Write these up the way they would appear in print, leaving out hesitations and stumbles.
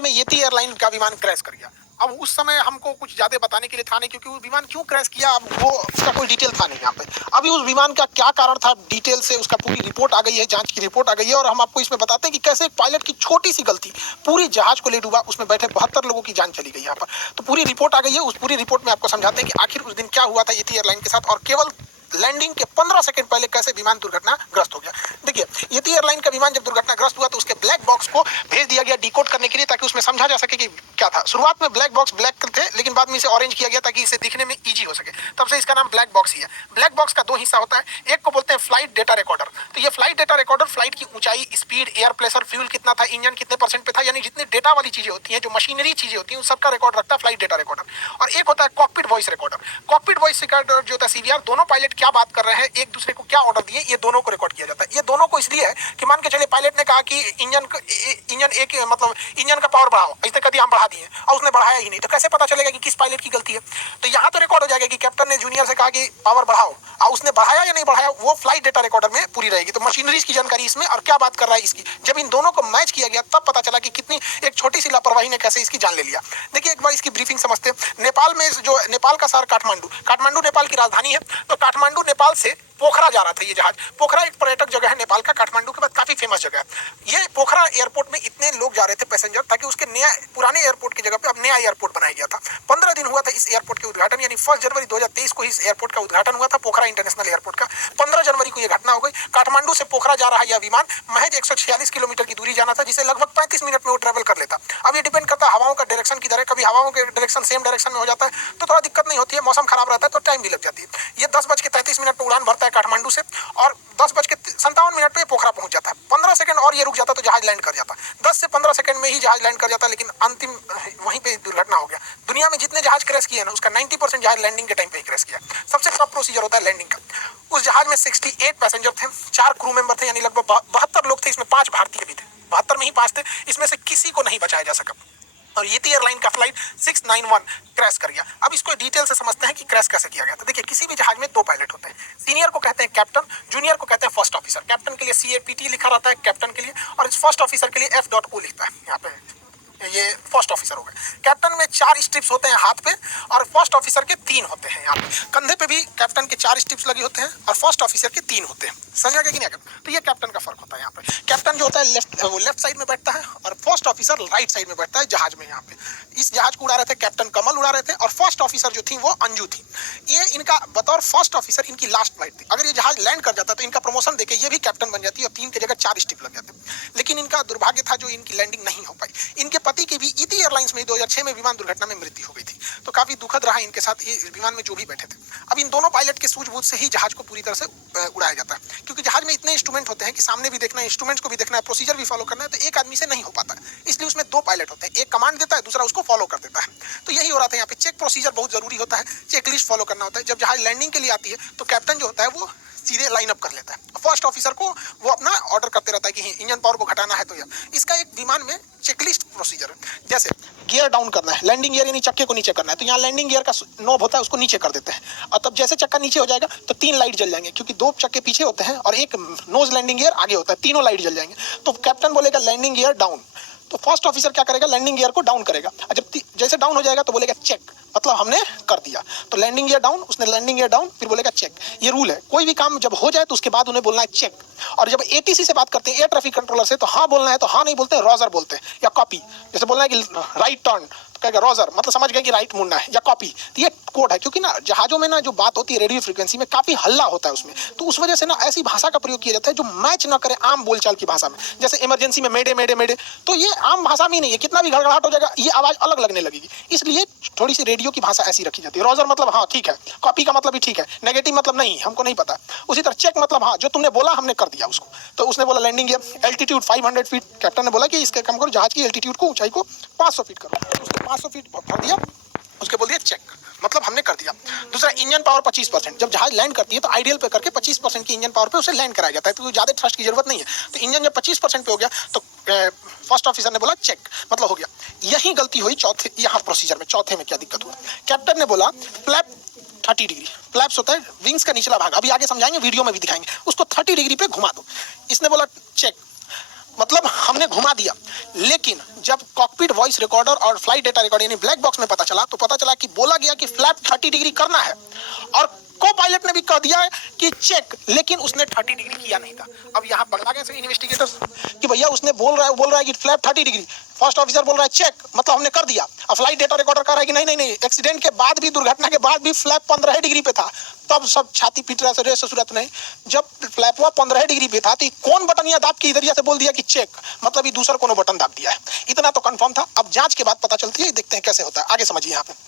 में येती एयरलाइन का विमान क्रैश कर गया। अब उस समय हमको कुछ ज्यादा बताने के लिए था नहीं, क्योंकि वो विमान क्यों क्रैश किया अब वो उसका कोई डिटेल था नहीं यहाँ पे। अभी उस विमान का क्या कारण था डिटेल से उसका पूरी रिपोर्ट आ गई है, जांच की रिपोर्ट आ गई है, और हम आपको इसमें बताते हैं कि कैसे एक पायलट की छोटी सी गलती पूरी जहाज को ले डूबा, उसमें बैठे 72 लोगों की जान चली गई यहाँ पर। तो पूरी रिपोर्ट आ गई है, उस पूरी रिपोर्ट में आपको समझाते हैं कि आखिर उस दिन क्या हुआ था येती एयरलाइन के साथ, और केवल लैंडिंग के 15 सेकंड पहले कैसे विमान दुर्घटनाग्रस्त हो गया। देखिए, येती एयरलाइन का विमान जब दुर्घटनाग्रस्त हुआ तो उसके ब्लैक बॉक्स को भेज दिया गया डिकोड करने के लिए, ताकि उसमें समझा जा सके कि क्या था। शुरुआत में ब्लैक बॉक्स ब्लैक थे, लेकिन बाद में इसे ऑरेंज किया गया ताकि इसे दिखने में इजी हो सके, तब से इसका नाम ब्लैक बॉक्स ही है। ब्लैक बॉक्स का दो हिस्सा होता है, एक को बोलते हैं फ्लाइट डेटा रिकॉर्डर। तो ये फ्लाइट डेटा रिकॉर्डर फ्लाइट की ऊंचाई, स्पीड, एयर प्रेशर, फ्यूल कितना था, इंजन कितने परसेंट पे था, यानी जितनी डेटा वाली चीजें होती हैं, जो मशीनरी चीजें होती हैं, उन सबका रिकॉर्ड रखता है फ्लाइट डेटा रिकॉर्डर। और एक होता है cockpit voice recorder. Cockpit voice recorder जो होता है सीवीआर, दोनों पायलट क्या बात कर रहे हैं, एक दूसरे को क्या ऑर्डर दिए, ये दोनों को रिकॉर्ड किया जाता है। ये दोनों को इसलिए है कि मान के चले पायलट ने कहा कि इंजन एक मतलब इंजन का पावर बढ़ाओ, इसने कभी हम बढ़ा दिए और उसने बढ़ाया ही नहीं, तो कैसे पता चलेगा कि किस पायलट की गलती है। तो यहाँ तो रिकॉर्ड हो जाएगा कि कैप्टन ने जूनियर से कहा कि पावर बढ़ाओ, और उसने बढ़ाया या नहीं बढ़ाया, वो फ्लाइट डेटा रिकॉर्डर में पूरी रहेगी। तो मशीनरीज की जानकारी इसमें, और क्या बात कर रहा है इसकी, जब इन दोनों को मैच किया गया तब पता चला कि कितनी एक छोटी सी लापरवाही ने कैसे इसकी जान ले लिया। देखिए एक बार इसकी ब्रीफिंग समझते हैं। नेपाल में जो नेपाल का शहर काठमांडू नेपाल की राजधानी है। तो काठमांडू नेपाल से पोखरा जा रहा था ये जहाज। पोखरा एक पर्यटक जगह है नेपाल का, काठमांडू के बाद काफी फेमस जगह है। ये पोखरा एयरपोर्ट में इतने लोग जा रहे थे पैसेंजर, ताकि उसके नया पुराने एयरपोर्ट की जगह पे अब नया एयरपोर्ट बनाया गया था। 15 दिन हुआ था इस एयरपोर्ट के उद्घाटन, यानी 1 जनवरी 2023 को इस एयरपोर्ट का उद्घाटन हुआ था, पोखरा इंटरनेशनल एयरपोर्ट का। 15 जनवरी को यह घटना हो गई। काठमांडू से पोखरा जा रहा यह विमान महज 146 किलोमीटर की दूरी जाना था, जिसे लगभग 35 मिनट में वो ट्रेवल कर लेता। अब ये डिपेंड करता है हवाओं का डायरेक्शन किधर है। कभी हवाओं के डायरेक्शन सेम डायरेक्शन में हो जाता है तो थोड़ा दिक्कत नहीं होती है, मौसम खराब रहता है तो टाइम भी लग जाती है। ये 10:33 में उड़ान भरता है काठमांडू से, और 10:57 पे पोखरा पहुंच जाता है। 15 सेकंड और ये रुक जाता तो जहाज लैंड कर जाता। 10 से 15 सेकंड में ही जहाज लैंड कर जाता, लेकिन अंतिम वहीं पे दुर्घटना हो गया। दुनिया में जितने जहाज क्रैश किए ना, उसका 90% जहाज लैंडिंग के टाइम पे ही क्रैश किया। सबसे टफ प्रोसीजर होता है लैंडिंग का। उस जहाज में 68 पैसेंजर थे, 4 क्रू मेंबर थे, यानी लगभग 72 लोग थे। इसमें 5 भारतीय भी थे, 72 में ही 5 थे। इसमें से किसी को नहीं बचाया जा सका, और येती एयरलाइन का फ्लाइट 691 क्रैश कर गया। अब इसको डिटेल से समझते हैं कि क्रैश कैसे किया गया। तो देखिए, किसी भी जहाज में 2 पायलट होते हैं। सीनियर को कहते हैं कैप्टन, जूनियर को कहते हैं फर्स्ट ऑफिसर। कैप्टन के लिए CAPT लिखा रहता है कैप्टन के लिए, और इस फर्स्ट ऑफिसर के लिए F.O लिखता है। यहाँ पे ये फर्स्ट ऑफिसर हो गए। कैप्टन में 4 स्ट्रिप्स होते हैं हाथ पे, और फर्स्ट ऑफिसर के 3 होते हैं। यहाँ पे कंधे पे भी कैप्टन के 4 स्ट्रिप्स लगे होते हैं, और फर्स्ट ऑफिसर के 3 होते हैं। समझ गए कि नहीं? तो ये कैप्टन का फर्क होता है। यहाँ पे कैप्टन जो होता है लेफ्ट साइड में बैठता है, और फर्स्ट ऑफिसर राइट साइड में बैठता है जहाज में। यहाँ पे इस जहाज को उड़ा रहे थे कैप्टन कमल उड़ा रहे थे, और फर्स्ट ऑफिसर जो थी वो अंजू थी। ये इनका बतौर फर्स्ट ऑफिसर इनकी लास्ट फ्लाइट थी। अगर ये जहाज लैंड कर जाता तो इनका प्रमोशन देके ये भी कैप्टन बन जाती, और 3 की जगह 4 स्ट्रिप लग जाते। लेकिन इनका दुर्भाग्य था जो इनकी लैंडिंग नहीं हो पाई। इनके पति की भी येती एयरलाइंस में 2006 में विमान दुर्घटना में मृत्यु हो गई थी। तो काफी दुखद रहा इनके साथ, ये विमान में जो भी बैठे थे। अब इन दोनों पायलट के सूझबूझ से ही जहाज को पूरी तरह से उड़ाया जाता है, क्योंकि जहाज में इतने इंस्ट्रूमेंट होते हैं कि सामने भी देखना है, इंस्ट्रूमेंट्स को भी देखना है, प्रोसीजर भी फॉलो करना है, तो एक आदमी से नहीं हो पाता है। इसलिए उसमें 2 पायलट होते हैं, एक कमांड देता है, दूसरा उसको फॉलो कर देता है। तो यही हो रहा था यहाँ पे। चेक प्रोसीजर बहुत जरूरी होता है, चेक लिस्ट फॉलो करना होता है। जब जहाज लैंडिंग के लिए आती है तो कैप्टन जो होता है वो सीधे लाइन अप कर लेता है। फर्स्ट ऑफिसर को वो अपना ऑर्डर करते रहता है कि इंजन पावर को घटाना है। तो इसका एक विमान में चेकलिस्ट प्रोसीजर है। जैसे गियर डाउन करना है, लैंडिंग गियर यानी चक्के को नीचे करना है, तो यहाँ लैंडिंग गियर का नॉब होता है, उसको नीचे कर देते हैं। और तब जैसे चक्का नीचे हो जाएगा तो 3 लाइट जल जाएंगे, क्योंकि 2 चक्के पीछे होते हैं और एक नोज लैंडिंग गियर आगे होता है, तीनों लाइट जल जाएंगे। तो कैप्टन बोलेगा लैंडिंग गियर डाउन, तो फर्स्ट ऑफिसर क्या करेगा, लैंडिंग गियर को डाउन करेगा। जब जैसे डाउन हो जाएगा तो बोलेगा चेक, मतलब हमने कर दिया। तो लैंडिंग गियर डाउन, उसने लैंडिंग गियर डाउन, फिर बोलेगा चेक। ये रूल है, कोई भी काम जब हो जाए तो उसके बाद उन्हें बोलना है चेक। और जब ATC से बात करते हैं, एयर ट्रैफिक कंट्रोलर से, तो हाँ बोलना है तो हाँ नहीं बोलते हैं, रॉजर बोलते हैं, या कॉपी। जैसे बोलना है कि राइट टर्न, कहेगा रोजर, मतलब समझ गए कि राइट मुड़ना है, या कॉपी। तो ये कोड है, क्योंकि ना जहाजों में ना जो बात होती है रेडियो फ्रीक्वेंसी में काफी हल्ला होता है उसमें, तो उस वजह से ना ऐसी भाषा का प्रयोग किया जाता है जो मैच ना करे आम बोलचाल की भाषा में। जैसे इमरजेंसी में मेडे मेडे मेडे, तो ये आम भाषा में नहीं है, कितना भी घड़घड़ाहट हो जाएगा ये आवाज अलग लगने लगेगी। इसलिए थोड़ी सी रेडियो की भाषा ऐसी रखी जाती है। रोजर मतलब हाँ ठीक है, कॉपी का मतलब भी ठीक है, नेगेटिव मतलब नहीं हमको नहीं पता। उसी तरह चेक मतलब हाँ जो तुमने बोला हमने कर दिया उसको। तो उसने बोला landing gear, altitude 500 feet. Captain ने बोला कि इसके कम करो, जहाज की एल्टीट्यूड को, ऊंचाई को 500 फीट करो। उसने 500 फीट भर दिया, उसके बोल दिया चेक, मतलब हमने कर दिया। दूसरा, इंजन पावर 25%। जब जहाज लैंड करती है तो आइडियल पे करके 25% की इंजन पावर पे उसे लैंड कराया जाता है, तो ज्यादा थ्रस्ट की जरूरत नहीं है। तो इंजन जब 25% पे हो गया तो फर्स्ट ऑफिसर ने बोला चेक, मतलब हो गया। यही गलती हुई चौथे यहाँ प्रोसीजर में। चौथे में क्या दिक्कत हुआ, कैप्टन ने बोला फ्लैप 30 डिग्री, फ्लैप्स होता है विंग्स का निचला भाग, अभी आगे समझाएंगे, वीडियो में भी दिखाएंगे, उसको 30 डिग्री पे घुमा दो। इसने बोला चेक, मतलब हमने घुमा दिया। लेकिन जब कॉकपिट वॉइस रिकॉर्डर और फ्लाइट डेटा रिकॉर्डर यानी ब्लैक बॉक्स में पता चला, तो पता चला कि बोला गया कि फ्लैप 30 डिग्री करना है और को पायलट ने भी कह दिया है कि चेक, लेकिन उसने 30 डिग्री किया नहीं था। अब यहाँ पकड़ा गए इन्वेस्टिगेटर्स कि भैया उसने बोल रहा है कि फ्लैप 30 डिग्री, फर्स्ट ऑफिसर बोल रहा है चेक, मतलब हमने कर दिया। अब फ्लाइट डेटा रिकॉर्डर कह रहा है कि नहीं, एक्सीडेंट के बाद भी, दुर्घटना के बाद भी फ्लैप 15 डिग्री पे था। तब सब छाती पीट रहा है सूरत नहीं, जब फ्लैप 15 डिग्री पे था तो कौन बटन यहाँ दाब के इधर से बोल दिया कि चेक, मतलब ये दूसरा कोनो बटन दाब दिया है। इतना तो कंफर्म था। अब जांच के बाद पता चलती है, देखते हैं कैसे होता है, आगे समझिए। यहाँ पे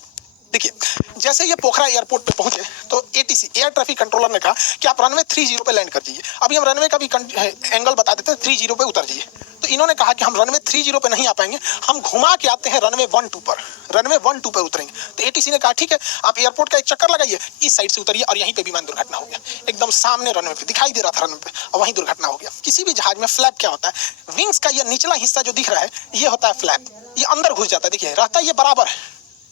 देखिए, जैसे ये पोखरा एयरपोर्ट पे पहुंचे तो एटीसी एयर ट्रैफिक कंट्रोलर ने कहा कि आप रनवे 30 पे लैंड कर जाइए। अभी हम रनवे का भी एंगल बता देते हैं, 30 पे उतर जाइए। तो इन्होंने कहा कि हम रनवे 30 पे नहीं आ पाएंगे, हम घुमा के आते हैं रनवे 12 पर, रनवे 12 पर उतरेंगे। तो एटीसी ने कहा ठीक है, आप एयरपोर्ट का एक चक्कर लगाइए, इस साइड से उतरिए, और यहीं पे विमान दुर्घटना हो गया। एकदम सामने रनवे पे दिखाई दे रहा था रनवे पे, और वहीं दुर्घटना हो गया। किसी भी जहाज में फ्लैप क्या होता है, विंग्स का ये निचला हिस्सा जो दिख रहा है ये होता है फ्लैप। ये अंदर घुस जाता है, देखिए रहता है ये बराबर है,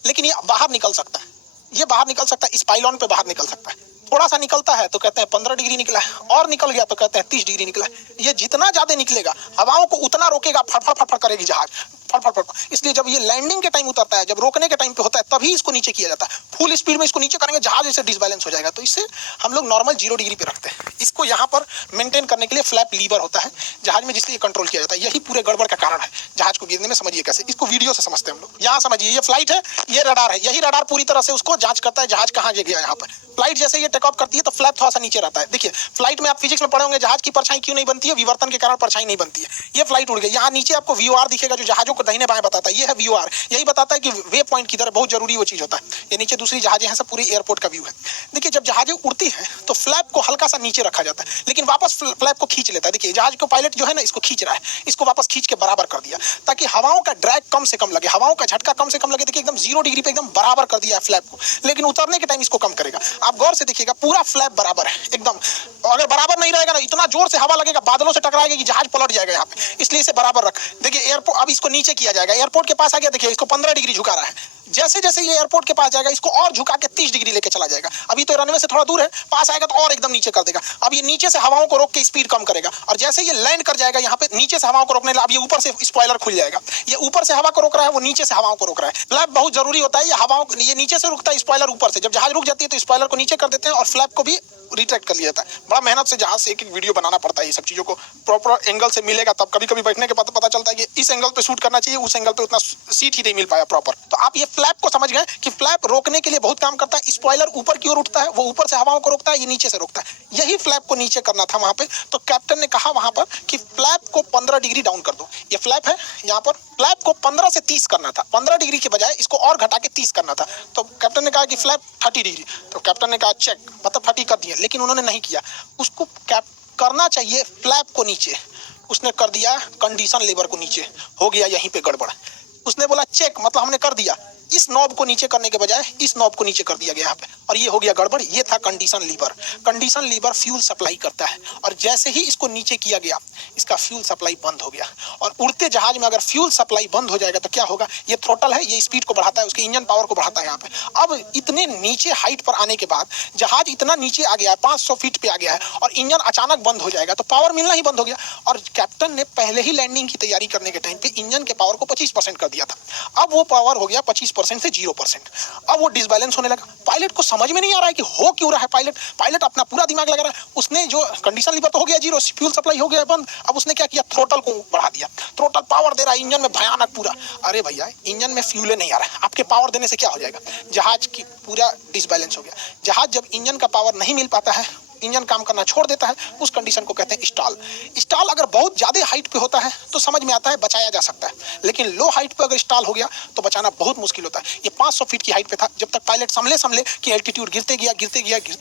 लेकिन ये बाहर निकल सकता है, ये बाहर निकल सकता है, स्पाइलॉन पे बाहर निकल सकता है। थोड़ा सा निकलता है तो कहते हैं 15 डिग्री निकला है, और निकल गया तो कहते हैं 30 डिग्री निकला है। ये जितना ज्यादा निकलेगा हवाओं को उतना रोकेगा, फटफट फटफट करेगी जहाज, फटफट। इसलिए जब ये लैंडिंग के टाइम उतरता है, जब रोकने के टाइम पे होता है, तभी इसको नीचे किया जाता है। फुल स्पीड में इसको नीचे करेंगे, जहाज ऐसे डिसबैलेंस हो जाएगा। तो इससे हम लोग नॉर्मल 0 डिग्री पे रखते हैं इसको। यहाँ पर मेंटेन करने के लिए फ्लैप लीवर होता है जहाज में, जिससे ये कंट्रोल किया जाता है। यही पूरे गड़बड़ का कारण है जहाज को गिरने में। समझिए कैसे, इसको वीडियो से समझते हैं हम लोग। यहाँ समझिए, ये फ्लाइट है, ये रडार है, यही रडार पूरी तरह से उसको जांच करता है जहाज कहाँ गया। यहाँ पर फ्लाइट जैसे ये टेक ऑफ करती है तो फ्लैप थोड़ा सा नीचे रहता है। देखिए फ्लाइट में आप फिजिक्स में पढ़े होंगे, जहाज की परछाई क्यों नहीं बनती है, विवर्तन के कारण परछाई नहीं बनती है। ये फ्लाइट उड़ गई, यहाँ नीचे आपको VOR दिखेगा जो जहाजों को दाहिने बाएं बताता है। ये है VOR, यही बताता है कि वे पॉइंट किधर है, बहुत जरूरी वो चीज होता है। ये नीचे दूसरी जहाजें हैं, सब पूरी एयरपोर्ट का व्यू है। देखिए जब जहाजें उड़ती है तो फ्लैप को हल्का सा नीचे रखा जाता है, लेकिन वापस फ्लैप को खींच लेता है। देखिए जहाज को पायलट जो है ना, इसको खींच रहा है, इसको वापस खींच के बराबर कर दिया ताकि हवाओं का ड्रैग कम से कम लगे, हवाओं का झटका कम से कम लगे। देखिए एकदम 0 डिग्री पे एकदम बराबर कर दिया है फ्लैप को, लेकिन उतरने के टाइम इसको कम करेगा। आप गौर से देखिएगा, पूरा फ्लैप बराबर है एकदम। अगर बराबर नहीं रहेगा ना, इतना जोर से हवा लगेगा, बादलों से टकराएगा कि जहाज पलट जाएगा यहाँ पे, इसलिए इसे बराबर रख। देखिए एयरपोर्ट, अब इसको नीचे किया जाएगा, एयरपोर्ट के पास आ गया, देखिए इसको 15 डिग्री झुका रहा है। जैसे जैसे ये एयरपोर्ट के पास जाएगा, इसको और झुका के 30 डिग्री लेके चला जाएगा। अभी तो रनवे से थोड़ा दूर है, पास आएगा तो और एकदम नीचे कर देगा। अब ये नीचे से हवाओं को रोक के स्पीड कम करेगा, और जैसे ये लैंड कर जाएगा यहाँ पे, नीचे से हवाओं को रोकने लगा। अब ये ऊपर से स्पॉइलर खुल जाएगा, ये ऊपर से हवा को रोक रहा है, वो नीचे से हवाओं को रोक रहा है। फ्लैप बहुत जरूरी होता है, ये हवाओं, ये नीचे से रुकता है, स्पॉइलर ऊपर से। जब जहाज रुक जाती है तो स्पॉइलर को नीचे कर देते हैं और फ्लैप को भी रिट्रैक्ट कर लिया जाता है। बड़ा मेहनत से जहाज से एक एक वीडियो बनाना पड़ता है, ये सब चीजों को प्रॉपर एंगल से मिलेगा तब। कभी कभी बैठने के बाद पता चलता है कि इस एंगल पे शूट करना चाहिए, उस एंगल पे उतना सीट ही नहीं मिल पाया प्रॉपर। तो आप ये फ्लैप को समझ गए कि फ्लैप रोकने के लिए बहुत काम करता है। स्पॉइलर ऊपर की ओर उठता है, वो ऊपर से हवाओं को रोकता है, ये नीचे से रोकता है। यही फ्लैप को नीचे करना था वहां पे। तो कैप्टन ने कहा वहां पर कि फ्लैप को 15 डिग्री डाउन कर दो। ये फ्लैप है, यहाँ पर फ्लैप को 15 से 30 करना था, 15 डिग्री के बजाय इसको और घटा के 30 करना था। तो कैप्टन ने कहा कि फ्लैप 30 डिग्री, तो कैप्टन ने कहा चेक, मतलब 30 कर दिया, लेकिन उन्होंने नहीं किया। उसको कैप करना चाहिए फ्लैप को नीचे, उसने कर दिया कंडीशन लीवर को नीचे, हो गया यहीं पे गड़बड़। उसने बोला चेक, मतलब हमने कर दिया, इस नॉब को नीचे करने के बजाय इस नॉब को नीचे कर दिया गया यहाँ पे, और ये हो गया गड़बड़। ये था condition lever. Condition lever fuel supply करता है, और जैसे ही इसको नीचे किया गया, इसका फ्यूल सप्लाई बंद हो गया। और उड़ते जहाज में अगर फ्यूल सप्लाई बंद हो जाएगा तो क्या होगा, ये थ्रोटल है, ये स्पीड को बढ़ाता है, उसके इंजन पावर को बढ़ाता है यहाँ पे। अब इतने नीचे हाइट पर आने के बाद जहाज इतना नीचे आ गया है, 500 फीट पे आ गया है, और इंजन अचानक बंद हो जाएगा तो पावर मिलना ही बंद हो गया। और कैप्टन ने पहले ही लैंडिंग की तैयारी करने के टाइम पे इंजन के पावर को 25% कर दिया था। अब वो पावर हो गया 25% से 0%। अब वो डिसबैलेंस होने लगा। पायलट को समझ में नहीं आ रहा है कि हो क्यों रहा है। पायलट अपना पूरा दिमाग लगा रहा है। उसने जो कंडीशन लीवर तो हो गया 0, फ्यूल सप्लाई हो गया बंद। अब उसने क्या किया, थ्रोटल को बढ़ा दिया। थ्रोटल पावर दे रहा है इंजन में भयानक पूरा। अरे भैया, इंजन में फ्यूल नहीं आ रहा है, आपके पावर देने से क्या हो जाएगा, जहाज की पूरा डिसबैलेंस हो गया। जहाज जब इंजन का पावर नहीं मिल पाता है, इंजन काम करना छोड़ देता है, उस कंडीशन को कहते हैं स्टॉल। स्टॉल अगर बहुत ज्यादा हाइट पे होता है तो समझ में आता है, बचाया जा सकता है, लेकिन लो हाइट पे अगर स्टॉल हो गया तो बचाना बहुत मुश्किल होता है। ये 500 फीट की हाइट पे था, जब तक पायलट संभले कि एल्टीट्यूड गिरते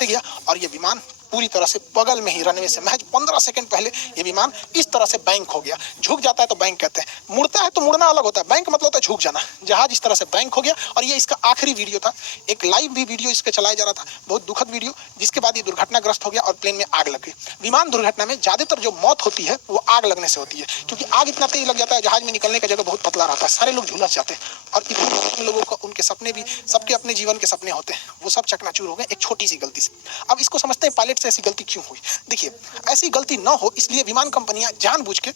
गया, और ये विमान पूरी तरह से बगल में ही रनवे से महज 15 सेकंड पहले ये विमान इस तरह से बैंक हो गया। झुक जाता है तो बैंक कहते हैं, मुड़ता है तो मुड़ना अलग होता है, बैंक मतलब होता है झुक जाना। जहाज इस तरह से बैंक हो गया, और ये इसका आखिरी वीडियो था। एक लाइव भी वीडियो इसके चलाया जा रहा था, बहुत दुखद वीडियो, जिसके बाद ये दुर्घटनाग्रस्त हो गया और प्लेन में आग लग गई। विमान दुर्घटना में ज्यादातर जो मौत होती है वो आग लगने से होती है, क्योंकि आग इतना तेज लग जाता है, जहाज में निकलने का जगह बहुत पतला रहता है, सारे लोग झुलस जाते हैं, और इतने लोगों को उनके सपने भी, सबके अपने जीवन के सपने होते हैं, वो सब चकनाचूर हो गए एक छोटी सी गलती से। अब इसको समझते हैं पायलट पायलट से ऐसी गलती क्यों हुई? देखिए, ऐसी गलती न हो इसलिए विमान कंपनियां जानबूझ के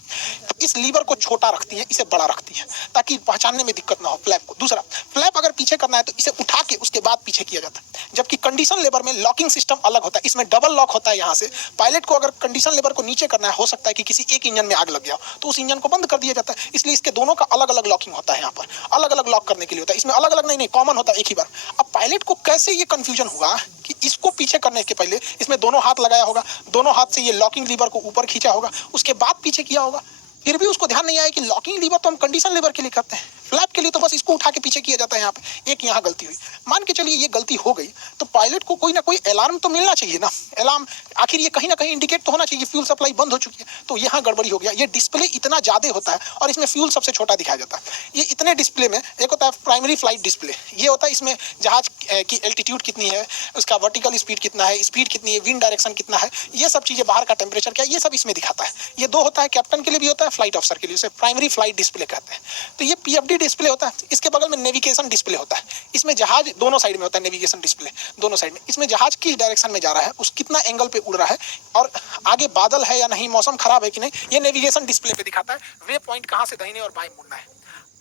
इस लीवर को छोटा रखती है, इसे बड़ा रखती है, ताकि पहचानने में दिक्कत ना हो फ्लैप को। दूसरा, फ्लैप अगर पीछे करना है तो इसे उठा के उसके बाद पीछे किया जाता है, जबकि कंडीशन लेबर में लॉकिंग सिस्टम अलग होता है, इसमें डबल लॉक होता है। यहाँ से पायलट को अगर कंडीशन लेबर को नीचे करना है, हो सकता है कि किसी एक इंजन में आग लग गया तो उस इंजन को बंद कर दिया जाता है, इसलिए इसके दोनों का अलग अलग लॉकिंग होता है। यहाँ पर अलग अलग लॉक करने के लिए होता है, इसमें अलग अलग नहीं, कॉमन होता है एक ही बार। अब पायलट को कैसे ये कंफ्यूजन हुआ कि इसको पीछे करने के पहले इसमें दोनों हाथ लगाया होगा, दोनों हाथ से ये लॉकिंग लीवर को ऊपर खींचा होगा, उसके बाद पीछे किया होगा, फिर भी उसको ध्यान नहीं आया कि लॉकिंग लीवर तो हम कंडीशन लीवर के लिए करते हैं, फ्लैप के लिए तो बस इसको उठा के पीछे किया जाता है। यहाँ पे एक यहाँ गलती हुई। मान के चलिए ये गलती हो गई तो पायलट को कोई ना कोई अलार्म तो मिलना चाहिए ना। अलार्म आखिर ये कहीं ना कहीं इंडिकेट तो होना चाहिए फ्यूल सप्लाई बंद हो चुकी है, तो यहाँ गड़बड़ी हो गया। ये डिस्प्ले इतना ज़्यादा होता है और इसमें फ्यूल सबसे छोटा दिखाया जाता है। ये इतने डिस्प्ले में एक होता है प्राइमरी फ्लाइट डिस्प्ले, ये होता है इसमें जहाज की एल्टीट्यूड कितनी है, उसका वर्टिकल स्पीड कितना है, स्पीड कितनी है, विंड डायरेक्शन कितना है, ये सब चीज़ें, बाहर का टेम्परेचर क्या है, ये सब इसमें दिखाता है। ये दो होता है, कैप्टन के लिए भी होता है, फ्लाइट ऑफिसर के लिए, प्राइमरी फ्लाइट डिस्प्ले कहते हैं। तो ये पीएफडी डिस्प्ले होता है। इसके बगल में नेविगेशन डिस्प्ले होता है, इसमें जहाज दोनों साइड में होता है, नेविगेशन डिस्प्ले दोनों साइड में। इसमें जहाज किस डायरेक्शन में जा रहा है, उस कितना एंगल पे उड़ रहा है और आगे बादल है या नहीं, मौसम खराब है कि नहीं, ये नेविगेशन डिस्प्ले पे दिखाता है। वे पॉइंट कहाँ से दाहिने और बाएं मुड़ना है।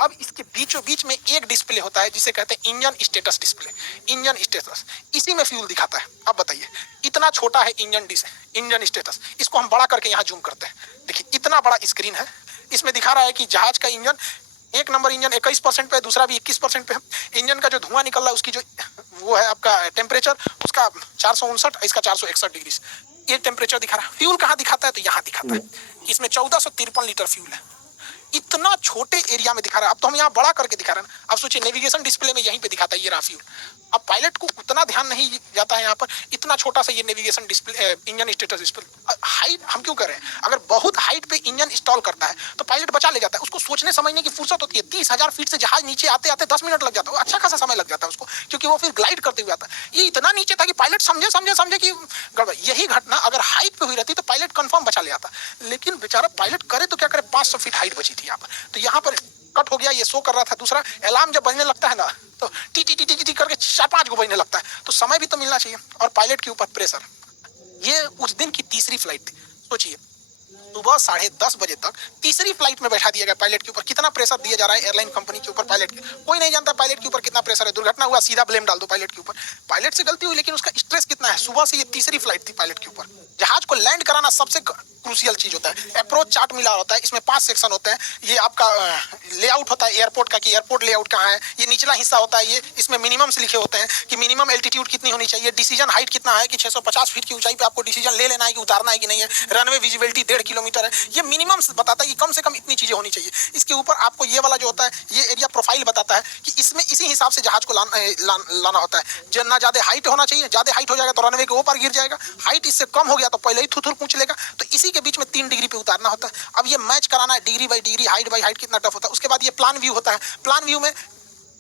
अब इसके बीचों बीच में एक डिस्प्ले होता है जिसे कहते हैं engine status display. Engine status, इसी में फ्यूल दिखाता है। अब बताइए, इतना छोटा है इंजन स्टेटस, इसको हम बड़ा करके यहाँ जूम करते हैं, देखिए इतना बड़ा स्क्रीन है, इसमें दिखा रहा है कि जहाज का इंजन, एक नंबर इंजन 21% पे है, दूसरा भी 21% पे है। इंजन का जो धुआं निकल रहा है उसकी जो वो है आपका टेम्परेचर, उसका 459, इसका 461 डिग्री, ये टेम्परेचर दिखा रहा है। फ्यूल कहाँ दिखाता है, तो यहाँ दिखाता है, इसमें 1453 लीटर फ्यूल है। इतना छोटे एरिया में दिखा रहा है। अब तो हम यहाँ बड़ा करके दिखा रहे हैं। अब सोचिए नेविगेशन डिस्प्ले में यहीं पे दिखाता है ये रहा फ्यूल। अब पायलट को उतना ध्यान नहीं जाता है यहाँ पर, इतना छोटा सा ये navigation display, engine status display. Height हम क्यों कर रहे हैं, अगर बहुत हाइट पे इंजन इंस्टॉल करता है तो पायलट बचा ले जाता है, उसको सोचने समझने की फुर्सत होती है। 30,000 फीट से जहाज नीचे आते आते 10 मिनट लग जाता है, अच्छा खासा समय लग जाता है उसको, क्योंकि वो फिर ग्लाइड करते हुए आता है। ये इतना नीचे था कि पायलट समझे कि गड़बड़। यही घटना अगर हाइट पे हुई रहती तो पायलट कंफर्म बचा ले आता, लेकिन बेचारा पायलट करे तो क्या करे, 500 फीट हाइट बची थी यहाँ पर, तो यहाँ पर कट हो गया, ये शो कर रहा था। दूसरा, अलार्म जब बजने लगता है ना तो T T T T T करके 4-5 गो बजने लगता है, तो समय भी तो मिलना चाहिए। और पायलट के ऊपर प्रेशर, ये उस दिन की तीसरी फ्लाइट थी, सोचिए सुबह 10:30 बजे तक तीसरी फ्लाइट में बैठा दिया गया पायलट के ऊपर। कितना प्रेशर दिया जा रहा है एयरलाइन कंपनी के ऊपर, पायलट के, कोई नहीं जानता पायलट के ऊपर कितना प्रेशर है। दुर्घटना हुआ, सीधा ब्लेम डाल दो पायलट के ऊपर। पायलट से गलती हुई लेकिन उसका स्ट्रेस कितना है। सुबह से ये तीसरी फ्लाइट थी पायलट के ऊपर। जहाज को लैंड कराना सबसे क्रूशियल चीज होता है। अप्रोच चार्ट मिला होता है, इसमें 5 सेक्शन होते हैं। ये आपका लेआउट होता है एयरपोर्ट का, कि एयरपोर्ट लेआउट कहाँ है। ये निचला हिस्सा होता है, ये इसमें मिनिमम्स लिखे होते हैं कि मिनिमम एल्टीट्यूड कितनी होनी चाहिए, डिसीजन हाइट कितना है कि 650 फीट की ऊंचाई पे आपको डिसीजन ले लेना है कि उतारना है कि नहीं है, रनवे विजिबिलिटी 1.5 किलोमीटर है। ये मिनिमम बताता है कि कम से कम इतनी चीजें होनी चाहिए। इसके ऊपर आपको ये वाला जो होता है, ये एरिया प्रोफाइल बताता है कि इसमें इसी हिसाब से जहाज को लाना होता है। जो ना ज्यादा हाइट होना चाहिए, ज्यादा हाइट हो जाएगा तो रनवे के ऊपर गिर जाएगा, हाइट इससे कम हो गया तो पहले ही थुथुर पूछ लेगा। तो इसी के बीच में 3 डिग्री पे उतारना होता है। अब ये मैच कराना है degree by degree, height by height, कितना टफ होता है। उसके बाद ये प्लान व्यू होता है। प्लान व्यू में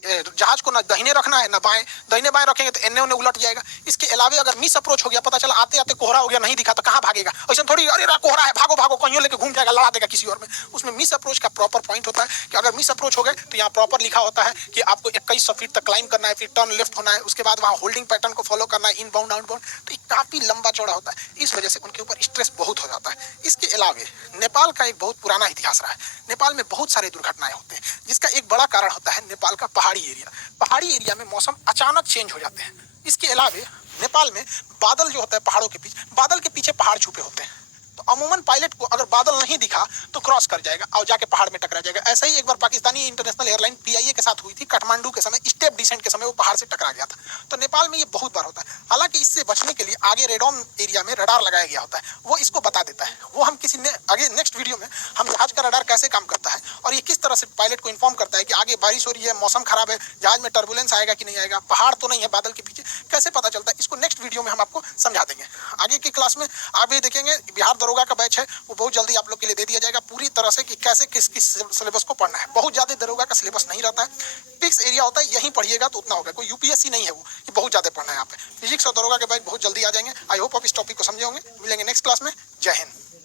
जहाज को ना दाहिने रखना है ना बाएं, दाहिने बाएं रखेंगे तो एन्ने उन्ने उलट जाएगा। इसके अलावा अगर मिस अप्रोच हो गया, पता चला आते आते कोहरा हो गया, नहीं दिखा तो कहाँ भागेगा, ऐसा थोड़ी अरे कोहरा है भागो भागो, कहीं लेके घूम जाएगा, लड़ा देगा किसी और में। उसमें मिस अप्रोच का प्रॉपर पॉइंट होता है कि अगर मिस अप्रोच हो गए तो यहाँ प्रॉपर लिखा होता है कि आपको 2100 फीट तक क्लाइम करना है, फिर टर्न लेफ्ट होना है, उसके बाद वहाँ होल्डिंग पैटर्न को फॉलो करना है, इन बाउंड आउट बाउंड। तो काफी लंबा चौड़ा होता है, इस वजह से उनके ऊपर स्ट्रेस बहुत हो जाता है। इसके अलावा नेपाल का एक बहुत पुराना इतिहास रहा है। नेपाल में बहुत सारे दुर्घटनाएं होते हैं, जिसका एक बड़ा कारण होता है नेपाल का पहाड़ी एरिया। पहाड़ी एरिया में मौसम अचानक चेंज हो जाते हैं। इसके अलावा नेपाल में बादल जो होता है पहाड़ों के बीच, बादल के पीछे पहाड़ छुपे होते हैं, तो अमूमन पायलट को अगर बादल नहीं दिखा तो क्रॉस कर जाएगा और जाके पहाड़ में टकरा जाएगा। ऐसा ही एक बार पाकिस्तानी इंटरनेशनल एयरलाइन PIA के साथ हुई थी, काठमांडू के समय स्टेप डिसेंट के समय वो पहाड़ से टकरा गया था। तो नेपाल में ये बहुत बार होता है। हालांकि इससे बचने के लिए आगे रेडॉन एरिया में रडार लगाया गया होता है, वो इसको बता देता है। वो हम किसी ने आगे नेक्स्ट वीडियो में हम जहाज का रडार कैसे काम करता है और ये किस तरह से पायलट को इन्फॉर्म करता है कि आगे बारिश हो रही है, मौसम खराब है, जहाज में टर्बुलेंस आएगा कि नहीं आएगा, पहाड़ तो नहीं है बादल के पीछे, कैसे पता चलता है, इसको नेक्स्ट वीडियो में हम आपको समझा देंगे। आगे की क्लास में आप भी देखेंगे, बिहार दरोगा का बैच है, वो बहुत जल्दी आप लोग के लिए दे दिया जाएगा पूरी तरह से कि कैसे किस किस सिलेबस को पढ़ना है। बहुत ज्यादा दरोगा का सिलेबस नहीं रहता है, फिक्स एरिया होता है, यहीं पढ़िएगा तो उतना होगा। कोई UPSC नहीं है वो कि बहुत ज्यादा पढ़ना है यहाँ पे। फिजिक्स और दरोगा के बैच बहुत जल्दी आ जाएंगे। आई होप आप इस टॉपिक को समझे होंगे। मिलेंगे नेक्स्ट क्लास में। जय हिंद।